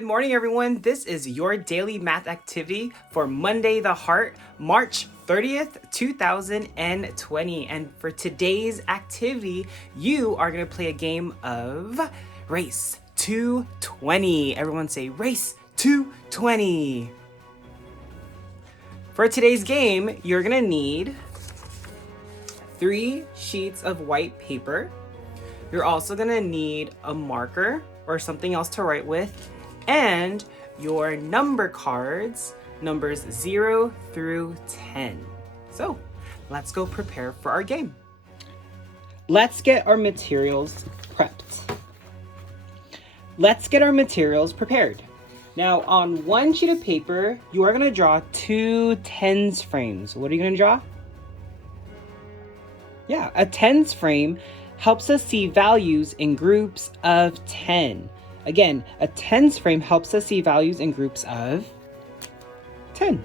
Good morning, everyone. This is your daily math activity for Monday the Heart, March 30th, 2020. And for today's activity, you are going to play a game of Race to 20. Everyone say Race to 20. For today's game, you're going to need 3 sheets of white paper. You're also going to need a marker or something else to write with, and your number cards, numbers 0 through 10. So let's go prepare for our game. Let's get our materials prepped. Let's get our materials prepared. Now on one sheet of paper, you are going to draw 2 tens frames. What are you going to draw? Yeah, a tens frame helps us see values in groups of 10. Again, a tens frame helps us see values in groups of 10.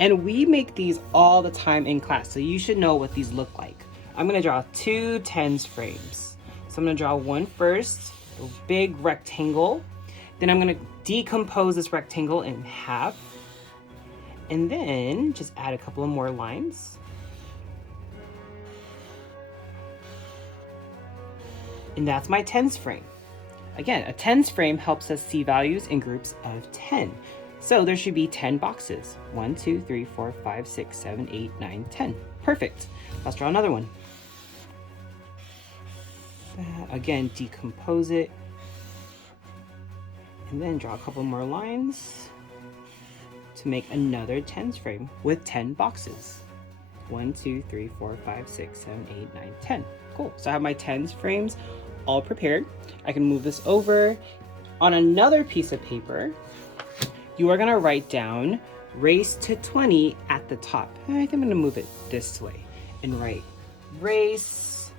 And we make these all the time in class, so you should know what these look like. I'm gonna draw 2 tens frames. So I'm gonna draw one first, a big rectangle. Then I'm gonna decompose this rectangle in half. And then just add a couple of more lines. And that's my tens frame. Again, a tens frame helps us see values in groups of 10. So there should be 10 boxes. 1, 2, 3, 4, 5, 6, 7, 8, 9, 10. Perfect. Let's draw another one. Again, decompose it. And then draw a couple more lines to make another tens frame with 10 boxes. 1, 2, 3, 4, 5, 6, 7, 8, 9, 10. Cool. So I have my tens frames all prepared. I can move this over. On another piece of paper, you are going to write down Race to 20 at the top. I think I'm going to move it this way and write race,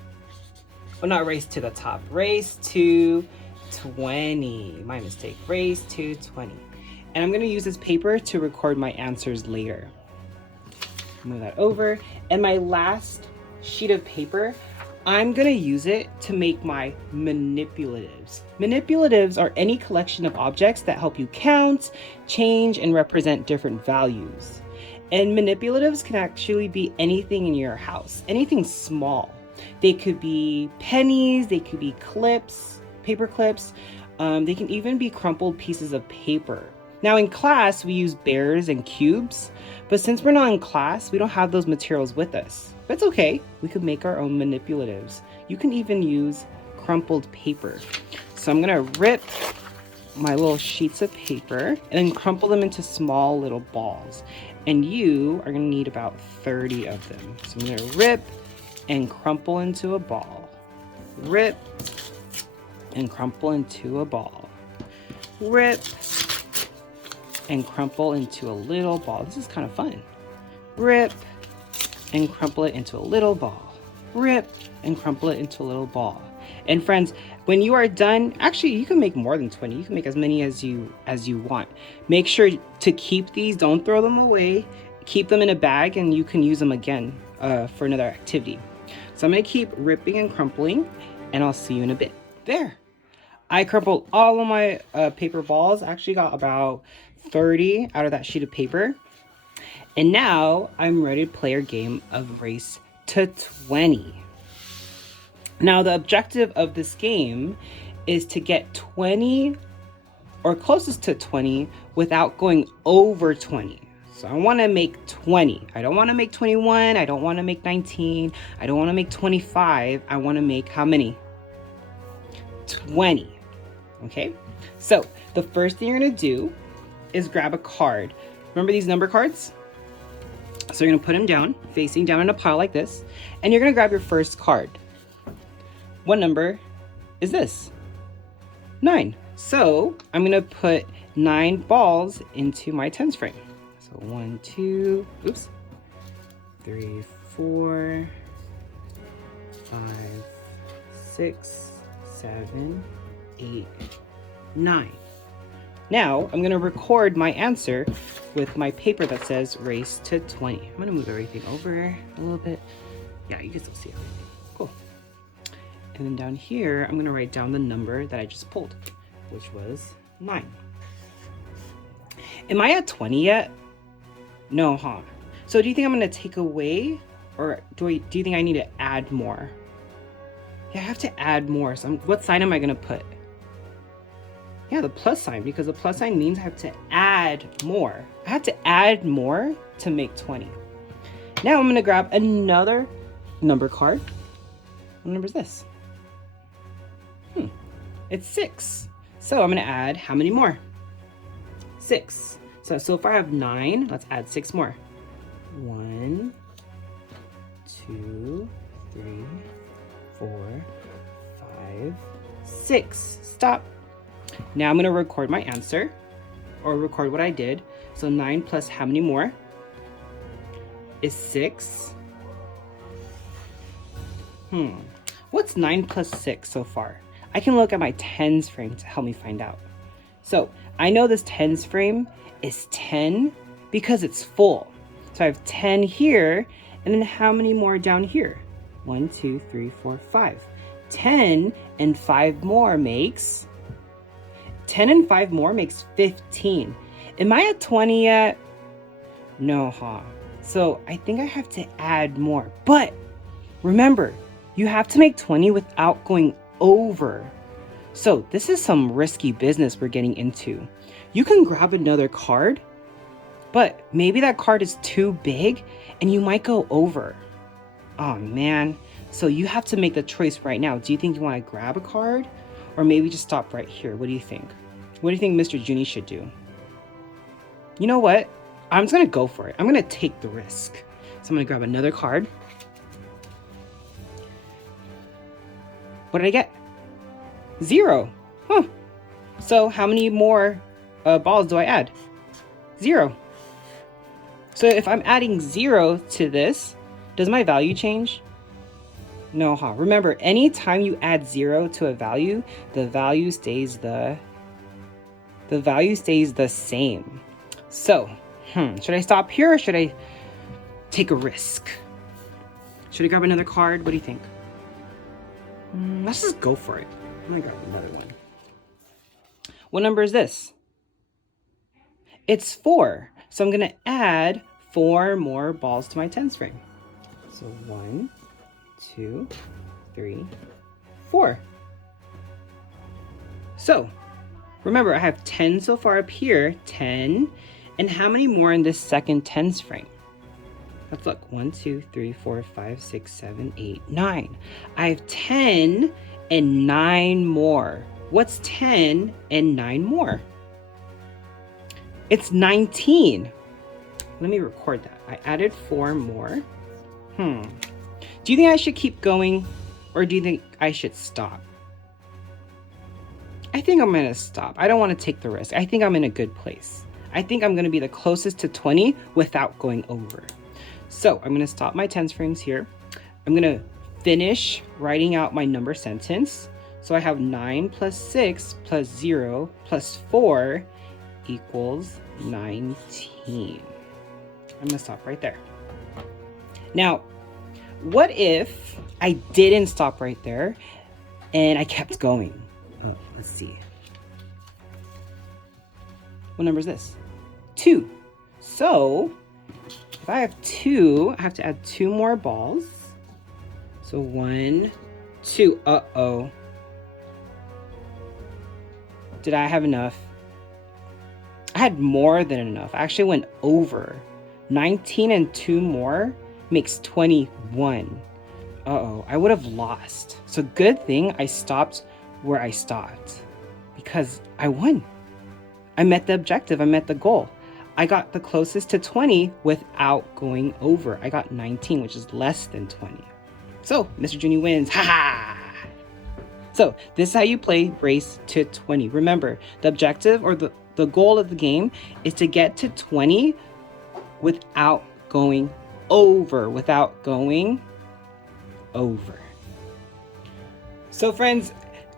well, not race to the top, Race to 20. My mistake. Race to 20. And I'm going to use this paper to record my answers later. Move that over. And my last sheet of paper, I'm gonna use it to make my manipulatives. Manipulatives are any collection of objects that help you count, change, and represent different values. And manipulatives can actually be anything in your house, anything small. They could be pennies, they could be clips, paper clips, they can even be crumpled pieces of paper. Now in class, we use bears and cubes, but since we're not in class, we don't have those materials with us. But it's okay, we could make our own manipulatives. You can even use crumpled paper. So I'm gonna rip my little sheets of paper and then crumple them into small little balls. And you are gonna need about 30 of them. So I'm gonna rip and crumple into a ball. Rip and crumple into a ball. Rip and crumple into a little ball. This is kind of fun. Rip and crumple it into a little ball. Rip and crumple it into a little ball. And friends, when you are done, actually you can make more than 20. You can make as many as you want. Make sure to keep these, don't throw them away. Keep them in a bag and you can use them again for another activity. So I'm gonna keep ripping and crumpling and I'll see you in a bit. There. I crumpled all of my paper balls. I actually got about 30 out of that sheet of paper. And now I'm ready to play our game of Race to 20. Now the objective of this game is to get 20 or closest to 20 without going over 20. So I want to make 20. I don't want to make 21. I don't want to make 19. I don't want to make 25. I want to make how many? 20. Okay, so the first thing you're gonna do is grab a card. Remember these number cards? So you're gonna put them down, facing down in a pile like this, and you're gonna grab your first card. What number is this? 9. So I'm gonna put 9 balls into my tens frame. So 1, 2, 3, 4, 5, 6, 7, 8, 9. Now I'm gonna record my answer with my paper that says Race to 20. I'm gonna move everything over a little bit. Yeah, you can still see everything. Cool. And then down here, I'm gonna write down the number that I just pulled, which was 9. Am I at 20 yet? No, huh? So do you think I'm gonna take away, or do you think I need to add more? Yeah, I have to add more. So what sign am I gonna put? Yeah, the plus sign, because the plus sign means I have to add more. I have to add more to make 20. Now I'm gonna grab another number card. What number is this? It's 6. So I'm gonna add how many more? 6. So far I have 9. Let's add 6 more. 1, 2, 3, 4, 5, 6. Stop. Now I'm going to record my answer, or record what I did. So 9 plus how many more is 6? What's 9 plus 6 so far? I can look at my tens frame to help me find out. So I know this tens frame is 10 because it's full. So I have 10 here, and then how many more down here? 1, 2, 3, 4, 5. 10 and 5 more makes 10 and 5 more makes 15. Am I at 20 yet? No, huh? So I think I have to add more. But remember, you have to make 20 without going over. So this is some risky business we're getting into. You can grab another card, but maybe that card is too big and you might go over. Oh man. So you have to make the choice right now. Do you think you want to grab a card, or maybe just stop right here? What do you think? What do you think Mr. Junie should do? You know what? I'm just going to go for it. I'm going to take the risk. So I'm going to grab another card. What did I get? 0. Huh. So how many more balls do I add? 0. So if I'm adding 0 to this, does my value change? No, huh? Remember, anytime you add 0 to a value, the value stays the same. So, should I stop here, or should I take a risk? Should I grab another card? What do you think? Let's just go for it. I'm gonna grab another one. What number is this? It's 4. So I'm gonna add 4 more balls to my tens frame. So 1, 2, 3, 4. So remember, I have 10 so far up here, 10. And how many more in this second tens frame? Let's look. 1, 2, 3, 4, 5, 6, 7, 8, 9. I have 10 and 9 more. What's 10 and 9 more? It's 19. Let me record that. I added 4 more. Do you think I should keep going, or do you think I should stop? I think I'm going to stop. I don't want to take the risk. I think I'm in a good place. I think I'm going to be the closest to 20 without going over. So I'm going to stop my tens frames here. I'm going to finish writing out my number sentence. So I have 9 plus 6 plus 0 plus 4 equals 19. I'm going to stop right there. Now, what if I didn't stop right there and I kept going? Oh, let's see. What number is this? 2. So if I have 2, I have to add 2 more balls. So 1, 2. Uh-oh. Did I have enough? I had more than enough. I actually went over. 19 and 2 more makes 21. Uh-oh, I would have lost. So good thing I stopped where I stopped, because I won. I met the objective. I met the goal. I got the closest to 20 without going over. I got 19, which is less than 20. So Mr. Junie wins. Ha ha! So this is how you play Race to 20. Remember, the objective, or the goal of the game, is to get to 20 without going over. So friends,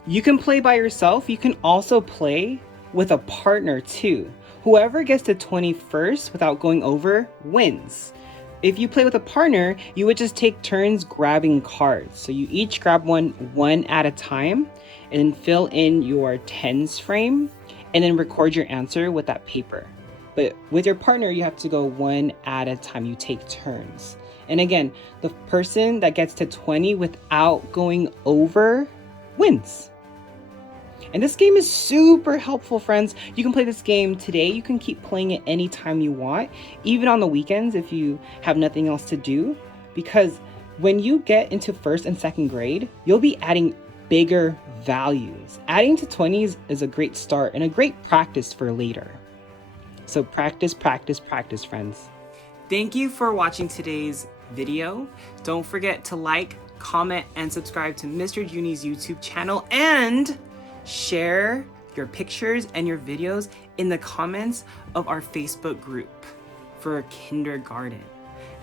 you can play by yourself. You can also play with a partner too. Whoever gets to 20 first without going over wins. If you play with a partner, you would just take turns grabbing cards. So you each grab one at a time, and then fill in your tens frame, and then record your answer with that paper. But with your partner, you have to go one at a time. You take turns. And again, the person that gets to 20 without going over wins. And this game is super helpful, friends. You can play this game today. You can keep playing it anytime you want, even on the weekends if you have nothing else to do. Because when you get into first and second grade, you'll be adding bigger values. Adding to 20s is a great start and a great practice for later. So practice, practice, practice, friends. Thank you for watching today's video. Don't forget to like, comment, and subscribe to Mr. Juni's YouTube channel, and share your pictures and your videos in the comments of our Facebook group for kindergarten.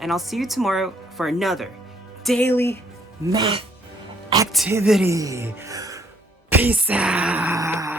And I'll see you tomorrow for another daily math activity. Peace out.